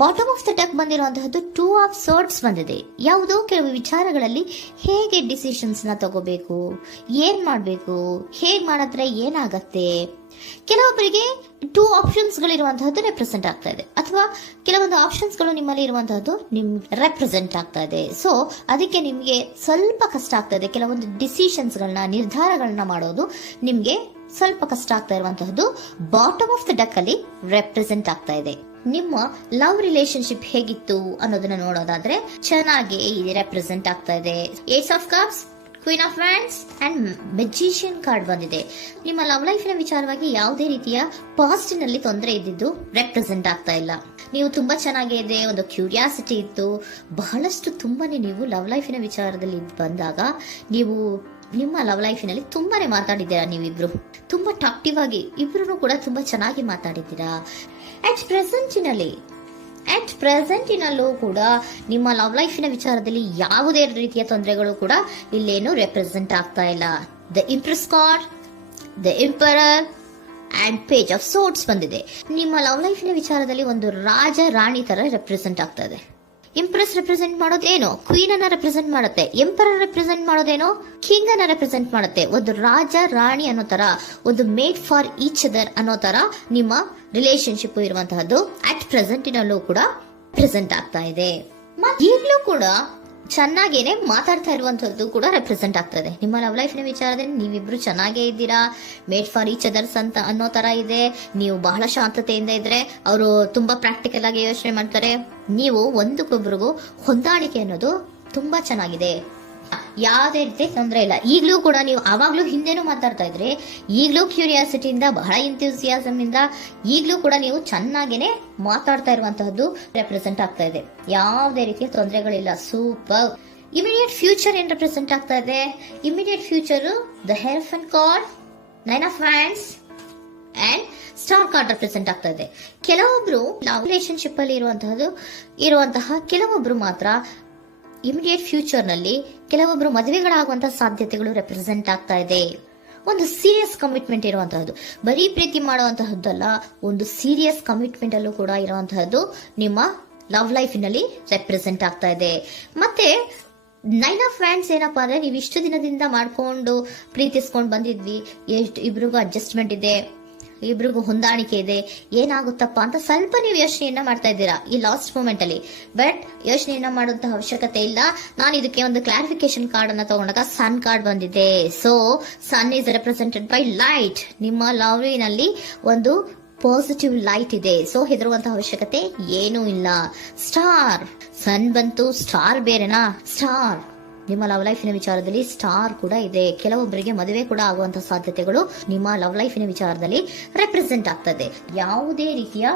Bottom of the deck ಬಂದಿರುವಂತಹದ್ದು 2 of swords ಬಂದಿದೆ. ಯಾವುದೋ ಕೆಲವು ವಿಚಾರಗಳಲ್ಲಿ ಹೇಗೆ ಡಿಸಿಷನ್ಸ್ ನ ತಗೋಬೇಕು, ಏನ್ ಮಾಡ್ಬೇಕು, ಹೇಗ್ ಮಾಡಿದ್ರೆ ಏನಾಗತ್ತೆ. ಕೆಲವೊಬ್ಬರಿಗೆ 2 ಆಪ್ಷನ್ಸ್ ಗಳಿರುವಂತಹದ್ದು ರೆಪ್ರೆಸೆಂಟ್ ಆಗ್ತಾ ಇದೆ, ಅಥವಾ ಕೆಲವೊಂದು ಆಪ್ಷನ್ಸ್ ಗಳು ನಿಮ್ಮಲ್ಲಿ ಇರುವಂತಹದ್ದು ರೆಪ್ರೆಸೆಂಟ್ ಆಗ್ತಾ ಇದೆ. ಸೊ ಅದಕ್ಕೆ ನಿಮ್ಗೆ ಸ್ವಲ್ಪ ಕಷ್ಟ ಆಗ್ತಾ ಇದೆ. ಕೆಲವೊಂದು ಡಿಸಿಷನ್ಸ್ ಗಳನ್ನ, ನಿರ್ಧಾರಗಳನ್ನ ಮಾಡೋದು ನಿಮ್ಗೆ ಸ್ವಲ್ಪ ಕಷ್ಟ ಆಗ್ತಾ ಇರುವಂತಹದ್ದು ಬಾಟಮ್ ಆಫ್ ದ ಡೆಕ್ ಅಲ್ಲಿ ರೆಪ್ರೆಸೆಂಟ್ ಆಗ್ತಾ ಇದೆ. ನಿಮ್ಮ ಲವ್ ರಿಲೇಶನ್ಶಿಪ್ ಹೇಗಿತ್ತು ಅನ್ನೋದನ್ನ ನೋಡೋದಾದ್ರೆ ಚೆನ್ನಾಗಿ ರೆಪ್ರೆಸೆಂಟ್ ಆಗ್ತಾ ಇದೆ. Ace of cups, queen of wands and magician card ಬಂದಿದೆ. ನಿಮ್ಮ ಲವ್ ಲೈಫ್ ನ ವಿಚಾರವಾಗಿ ಯಾವುದೇ ರೀತಿಯ ಪಾಸ್ಟ್ ನಲ್ಲಿ ತೊಂದರೆ ಇದ್ದಿದ್ದು ರೆಪ್ರೆಸೆಂಟ್ ಆಗ್ತಾ ಇಲ್ಲ. ನೀವು ತುಂಬಾ ಚೆನ್ನಾಗಿದೆ, ಒಂದು ಕ್ಯೂರಿಯಾಸಿಟಿ ಇತ್ತು, ಬಹಳಷ್ಟು ತುಂಬಾನೇ ನೀವು ಲವ್ ಲೈಫಿನ ವಿಚಾರದಲ್ಲಿ ಬಂದಾಗ ನೀವು ನಿಮ್ಮ ಲವ್ ಲೈಫಿನಲ್ಲಿ ತುಂಬಾನೇ ಮಾತಾಡಿದ್ದೀರಾ. ನೀವಿಬ್ರು ತುಂಬಾ ಟಾಕ್ಟಿವ್ ಆಗಿ ಇಬ್ರು ಕೂಡ ತುಂಬಾ ಚೆನ್ನಾಗಿ ಮಾತಾಡಿದ್ದೀರಾ. ಅಟ್ ಪ್ರೆಸೆಂಟಿನಲ್ಲೂ ಕೂಡ ನಿಮ್ಮ ಲವ್ ಲೈಫಿನ ವಿಚಾರದಲ್ಲಿ ಯಾವುದೇ ರೀತಿಯ ತೊಂದರೆಗಳು ಕೂಡ ಇಲ್ಲೇನು ರೆಪ್ರೆಸೆಂಟ್ ಆಗ್ತಾ ಇಲ್ಲ. The empress card, the emperor and page of swords ಬಂದಿದೆ. ನಿಮ್ಮ ಲವ್ ಲೈಫಿನ ವಿಚಾರದಲ್ಲಿ ಒಂದು ರಾಜ ರಾಣಿ ತರ ರೆಪ್ರೆಸೆಂಟ್ ಆಗ್ತಾ ಇದೆ. ಇಂಪ್ರೆಸ್ ರೆಪ್ರೆಸೆಂಟ್ ಮಾಡೋದೇನೋ ಕ್ವೀನ್ ಅನ್ನ ರೆಪ್ರೆಸೆಂಟ್ ಮಾಡುತ್ತೆ, ಎಂಪರರ್ ರೆಪ್ರೆಸೆಂಟ್ ಮಾಡೋದೇನೋ ಕಿಂಗ್ ಅನ್ನ ರೆಪ್ರೆಸೆಂಟ್ ಮಾಡುತ್ತೆ. ಒಂದು ರಾಜ ರಾಣಿ ಅನ್ನೋ ತರ, ಒಂದು ಮೇಡ್ ಫಾರ್ ಈಚ್ ಅದರ್ ಅನ್ನೋ ತರ ನಿಮ್ಮ ರಿಲೇಶನ್ಶಿಪ್ ಇರುವಂತಹದ್ದು ಅಟ್ ಪ್ರೆಸೆಂಟಿನಲ್ಲೂ ಕೂಡ ಪ್ರೆಸೆಂಟ್ ಆಗ್ತಾ ಇದೆ. ಈಗಲೂ ಕೂಡ ಚೆನ್ನಾಗೇನೆ ಮಾತಾಡ್ತಾ ಇರುವಂತದ್ದು ಕೂಡ ರೆಪ್ರೆಸೆಂಟ್ ಆಗ್ತಾ ಇದೆ. ನಿಮ್ಮ ಲವ್ ಲೈಫ್ ನ ವಿಚಾರದಲ್ಲಿ ನೀವಿಬ್ರು ಚೆನ್ನಾಗೇ ಇದ್ದೀರಾ, ಮೇಡ್ ಫಾರ್ ಈಚ್ ಅದರ್ಸ್ ಅಂತ ಅನ್ನೋ ತರ ಇದೆ. ನೀವು ಬಹಳ ಶಾಂತತೆಯಿಂದ ಇದ್ರೆ ಅವರು ತುಂಬಾ ಪ್ರಾಕ್ಟಿಕಲ್ ಆಗಿ ಯೋಚನೆ ಮಾಡ್ತಾರೆ. ನೀವು ಒಂದಕ್ಕೊಬ್ರಿಗೂ ಹೊಂದಾಣಿಕೆ ಅನ್ನೋದು ತುಂಬಾ ಚೆನ್ನಾಗಿದೆ, ಯಾವುದೇ ರೀತಿ ತೊಂದರೆ ಇಲ್ಲ. ಈಗಲೂ ಕೂಡ ನೀವು ಅವಾಗ್ಲೂ ಹಿಂದೆನೂ ಮಾತಾಡ್ತಾ ಇದ್ರಿ, ಈಗಲೂ ಕ್ಯೂರಿಯಾಸಿಟಿಯಿಂದ, ಬಹಳ ಇಂಥ್ಯೂಸಿಯಾಸಮ್ ಇಂದ ಈಗಲೂ ಕೂಡ ನೀವು ಚೆನ್ನಾಗೇನೆ ಮಾತಾಡ್ತಾ ಇರುವಂತಹದ್ದು ರೆಪ್ರೆಸೆಂಟ್ ಆಗ್ತಾ ಇದೆ. ಯಾವುದೇ ರೀತಿಯ ತೊಂದರೆಗಳಿಲ್ಲ, ಸೂಪರ್. ಇಮಿಡಿಯೇಟ್ ಫ್ಯೂಚರ್ ಏನ್ ರೆಪ್ರೆಸೆಂಟ್ ಆಗ್ತಾ ಇದೆ? Immediate future the hierophant card, 9 of wands and star card represent ಆಗ್ತಾ ಇದೆ. ಕೆಲವೊಬ್ರು ರಿಲೇಶನ್ಶಿಪ್ ಅಲ್ಲಿ ಇರುವಂತಹ ಕೆಲವೊಬ್ರು ಮಾತ್ರ ಇಮಿಡಿಯೇಟ್ ಫ್ಯೂಚರ್ ನಲ್ಲಿ ಕೆಲವೊಬ್ರು ಮದುವೆಗಳಾಗುವಂತಹ ಸಾಧ್ಯತೆಗಳು ರೆಪ್ರೆಸೆಂಟ್ ಆಗ್ತಾ ಇದೆ. ಒಂದು ಸೀರಿಯಸ್ ಕಮಿಟ್ಮೆಂಟ್ ಇರುವಂತಹದ್ದು, ಬರೀ ಪ್ರೀತಿ ಮಾಡುವಂತಹದ್ದಲ್ಲ, ಒಂದು ಸೀರಿಯಸ್ ಕಮಿಟ್ಮೆಂಟ್ ಅಲ್ಲೂ ಕೂಡ ಇರುವಂತಹದ್ದು ನಿಮ್ಮ ಲವ್ ಲೈಫ್ ನಲ್ಲಿ ರೆಪ್ರೆಸೆಂಟ್ ಆಗ್ತಾ ಇದೆ. ಮತ್ತೆ 9 ಆಫ್ ವ್ಯಾಂಡ್ಸ್ ಏನಪ್ಪಾ ಅಂದ್ರೆ, ನೀವು ಇಷ್ಟು ದಿನದಿಂದ ಮಾಡ್ಕೊಂಡು ಪ್ರೀತಿಸ್ಕೊಂಡು ಬಂದಿದ್ವಿ, ಇಬ್ರಿಗೂ ಅಡ್ಜಸ್ಟ್ಮೆಂಟ್ ಇದೆ, ಇಬ್ರಿಗೂ ಹೊಂದಾಣಿಕೆ ಇದೆ, ಏನಾಗುತ್ತಪ್ಪ ಅಂತ ಸ್ವಲ್ಪ ನೀವು ಯೋಚನೆಯನ್ನ ಮಾಡ್ತಾ ಇದ್ದೀರಾ ಈ ಲಾಸ್ಟ್ ಮೂಮೆಂಟ್ ಅಲ್ಲಿ. ಬಟ್ ಯೋಚನೆಯನ್ನ ಮಾಡುವಂತಹ ಅವಶ್ಯಕತೆ ಇಲ್ಲ. ನಾನು ಇದಕ್ಕೆ ಒಂದು ಕ್ಲಾರಿಫಿಕೇಶನ್ ಕಾರ್ಡ್ ಅನ್ನ ತಗೊಂಡಾಗ ಸನ್ ಕಾರ್ಡ್ ಬಂದಿದೆ. So sun is represented by light. ನಿಮ್ಮ ಲವ್ನಲ್ಲಿ ಒಂದು ಪಾಸಿಟಿವ್ ಲೈಟ್ ಇದೆ. ಸೊ ಹೆದರುವಂತಹ ಅವಶ್ಯಕತೆ ಏನೂ ಇಲ್ಲ. ಸ್ಟಾರ್, ಸನ್ ಬಂತು, ಸ್ಟಾರ್ ಬೇರೆನಾ? ಸ್ಟಾರ್ ನಿಮ್ಮ ಲವ್ ಲೈಫಿನ ವಿಚಾರದಲ್ಲಿ ಸ್ಟಾರ್ ಕೂಡ ಇದೆ. ಕೆಲವೊಬ್ಬರಿಗೆ ಮದುವೆ ಕೂಡ ಆಗುವಂತಹ ಸಾಧ್ಯತೆಗಳು ನಿಮ್ಮ ಲವ್ ಲೈಫಿನ ವಿಚಾರದಲ್ಲಿ ರೆಪ್ರೆಸೆಂಟ್ ಆಗ್ತದೆ. ಯಾವುದೇ ರೀತಿಯ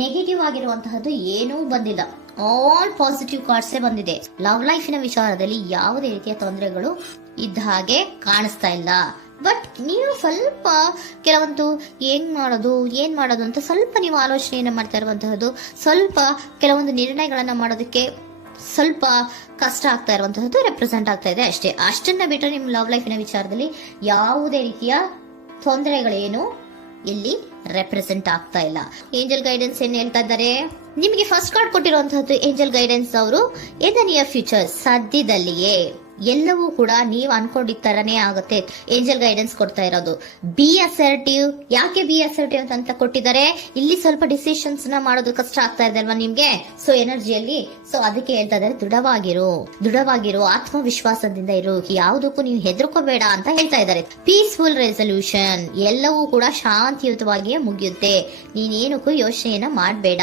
ನೆಗೆಟಿವ್ ಆಗಿರುವಂತಹದ್ದು ಏನೂ ಬಂದಿಲ್ಲ, ಆಲ್ ಪಾಸಿಟಿವ್ ಕಾರ್ಡ್ಸೇ ಬಂದಿದೆ. ಲವ್ ಲೈಫಿನ ವಿಚಾರದಲ್ಲಿ ಯಾವುದೇ ರೀತಿಯ ತೊಂದರೆಗಳು ಇದ್ದ ಹಾಗೆ ಕಾಣಿಸ್ತಾ ಇಲ್ಲ. ಬಟ್ ನೀವು ಸ್ವಲ್ಪ ಕೆಲವೊಂದು ಏನ್ ಮಾಡೋದು ಅಂತ ಸ್ವಲ್ಪ ನೀವು ಆಲೋಚನೆಯನ್ನ ಮಾಡ್ತಾ ಇರುವಂತಹದ್ದು, ಸ್ವಲ್ಪ ಕೆಲವೊಂದು ನಿರ್ಣಯಗಳನ್ನ ಮಾಡೋದಕ್ಕೆ ಸ್ವಲ್ಪ ಕಷ್ಟ ಆಗ್ತಾ ಇರುವಂತಹದ್ದು ರೆಪ್ರೆಸೆಂಟ್ ಆಗ್ತಾ ಇದೆ ಅಷ್ಟೇ. ಅಷ್ಟನ್ನ ಬಿಟ್ಟರೆ ನಿಮ್ಮ ಲವ್ ಲೈಫಿನ ವಿಚಾರದಲ್ಲಿ ಯಾವುದೇ ರೀತಿಯ ತೊಂದರೆಗಳೇನು ಇಲ್ಲಿ ರೆಪ್ರೆಸೆಂಟ್ ಆಗ್ತಾ ಇಲ್ಲ. ಏಂಜಲ್ ಗೈಡೆನ್ಸ್ ಏನ್ ಹೇಳ್ತಾ ಇದ್ದಾರೆ? ನಿಮಗೆ ಫಸ್ಟ್ ಕಾರ್ಡ್ ಕೊಟ್ಟಿರುವಂತಹದ್ದು ಏಂಜಲ್ ಗೈಡೆನ್ಸ್ ಅವರು ಇನ್ ದ ನಿಯರ್ ಫ್ಯೂಚರ್, ಸದ್ಯದಲ್ಲಿಯೇ ಎಲ್ಲವೂ ಕೂಡ ನೀವು ಅನ್ಕೊಂಡಿದ್ದ ತರನೇ ಆಗುತ್ತೆ. ಏಂಜಲ್ ಗೈಡೆನ್ಸ್ ಕೊಡ್ತಾ ಇರೋದು ಬಿ ಅಸರ್ಟಿವ್. ಯಾಕೆ ಬಿ ಅಸರ್ಟಿವ್ ಅಂತ ಕೊಟ್ಟಿದ್ದಾರೆ? ಇಲ್ಲಿ ಸ್ವಲ್ಪ ಡಿಸಿಷನ್ಸ್ ನ ಮಾಡೋದು ಕಷ್ಟ ಆಗ್ತಾ ಇದೆ ಅಲ್ವಾ ನಿಮ್ಗೆ, ಸೊ ಎನರ್ಜಿಯಲ್ಲಿ. ಸೊ ಅದಕ್ಕೆ ಹೇಳ್ತಾ ಇದ್ದಾರೆ ದೃಢವಾಗಿರು, ಆತ್ಮವಿಶ್ವಾಸದಿಂದ ಇರು, ಯಾವುದಕ್ಕೂ ನೀವು ಹೆದರ್ಕೋಬೇಡ ಅಂತ ಹೇಳ್ತಾ ಇದ್ದಾರೆ. ಪೀಸ್ಫುಲ್ ರೆಸಲ್ಯೂಷನ್, ಎಲ್ಲವೂ ಕೂಡ ಶಾಂತಿಯುತವಾಗಿಯೇ ಮುಗಿಯುತ್ತೆ, ನೀನೇನಕ್ಕೂ ಯೋಚನೆಯನ್ನ ಮಾಡಬೇಡ.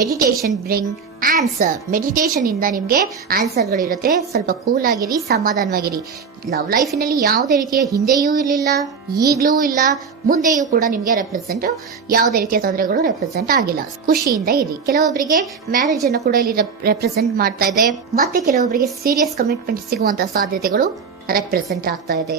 ಮೆಡಿಟೇಷನ್ ಬ್ರಿಂಗ್ ಆನ್ಸರ್, ಮೆಡಿಟೇಷನ್ ಇಂದ ನಿಮ್ಗೆ ಆನ್ಸರ್ ಗಳಿರುತ್ತೆ. ಸ್ವಲ್ಪ ಕೂಲ್ ಆಗಿರಿ, ಸಮಾಧಾನವಾಗಿರಿ. ಲವ್ ಲೈಫಿನಲ್ಲಿ ಯಾವುದೇ ರೀತಿಯ ಹಿಂದೆಯೂ ಇರಲಿಲ್ಲ, ಈಗ್ಲೂ ಇಲ್ಲ, ಮುಂದೆಯೂ ಕೂಡ ನಿಮ್ಗೆ ಯಾವುದೇ ರೀತಿಯ ತೊಂದರೆಗಳು ರೆಪ್ರೆಸೆಂಟ್ ಆಗಿಲ್ಲ. ಖುಷಿಯಿಂದ ಇರಿ. ಕೆಲವೊಬ್ಬರಿಗೆ ಮ್ಯಾರೇಜ್ ಅನ್ನು ಕೂಡ ಇಲ್ಲಿ ರೆಪ್ರೆಸೆಂಟ್ ಮಾಡ್ತಾ ಇದೆ. ಮತ್ತೆ ಕೆಲವೊಬ್ಬರಿಗೆ ಸೀರಿಯಸ್ ಕಮಿಟ್ಮೆಂಟ್ ಸಿಗುವಂತಹ ಸಾಧ್ಯತೆಗಳು ರೆಪ್ರೆಸೆಂಟ್ ಆಗ್ತಾ ಇದೆ.